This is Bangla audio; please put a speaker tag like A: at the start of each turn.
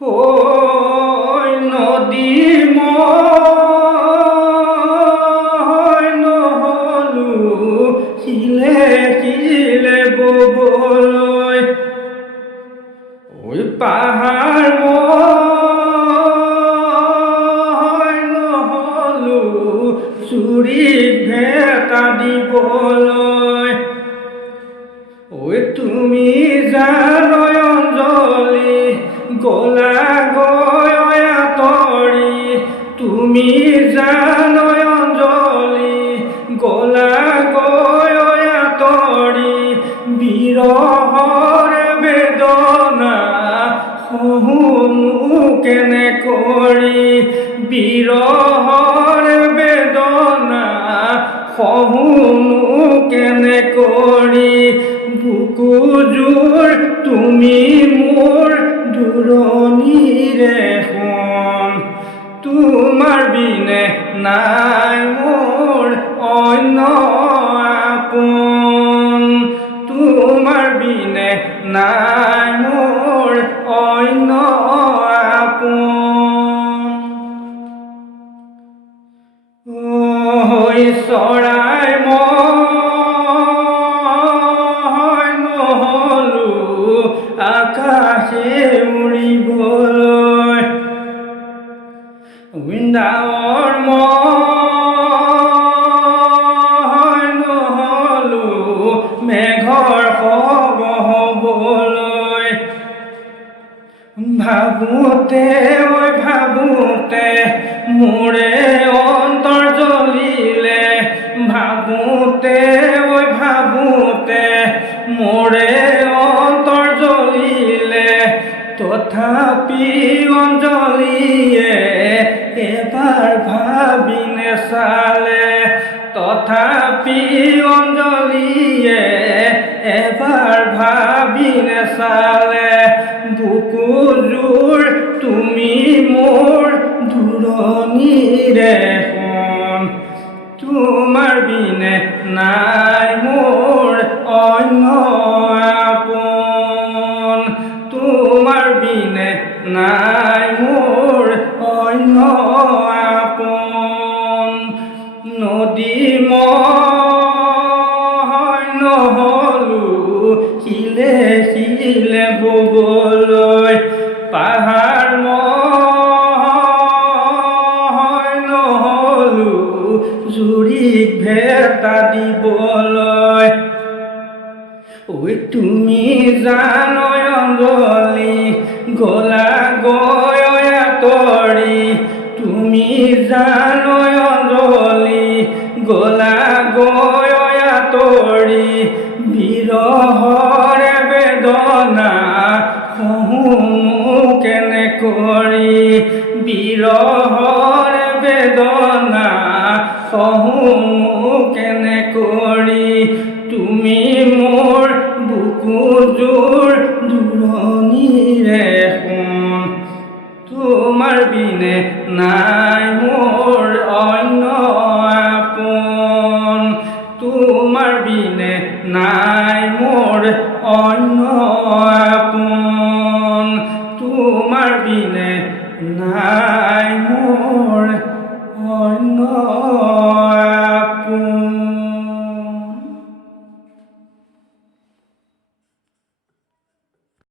A: ওই নদী নহলো শিলে শিলে ববলৈ ওই পাহাৰ নহলো চুৰি ভেটা দিবলৈ ঐ তুমি জানয় সহুনো কেনে কৰি বিৰহৰ বেদনা সহুনো কেনে কৰি বুকুযোৰ তুমি মোৰ দূৰণিৰে খন তোমাৰ বিনে নাই মোৰ ঐ চৰাই মই নহলো আকাশে উৰিবলৈ। বৃন্দাৱৰ মই নহলো মেঘৰ খব হবলৈ। ভাবোতে ভাবোতে মোৰে অন্তৰ জ্বলিলে তথাপি অঞ্জলিয়ে এবাৰ ভাবি নেচালে তথাপি অঞ্জলিয়ে এবাৰ ভাবি নেচালে বুকুযোৰ তুমি মোৰ দূৰণিৰে খন তোমাৰ বিনে নাই মোৰ অন্য আপোন। বিনে নাই মোৰ অন্য আপোন। নদী নহলো শিলে শিলে ববলৈ পাহাৰ নহলো জুৰিক ভেটা দিবলৈ ঐ তুমি জানয় তুমি জানয় অঞ্জলি গলা গয় বিৰহৰে বেদনা সহুনো কেনে কৰি বিৰহৰে বেদনা সহুনো কেনে কৰি তুমি নাই মোৰ অন্য আপোন তোমাৰ বিনে নাই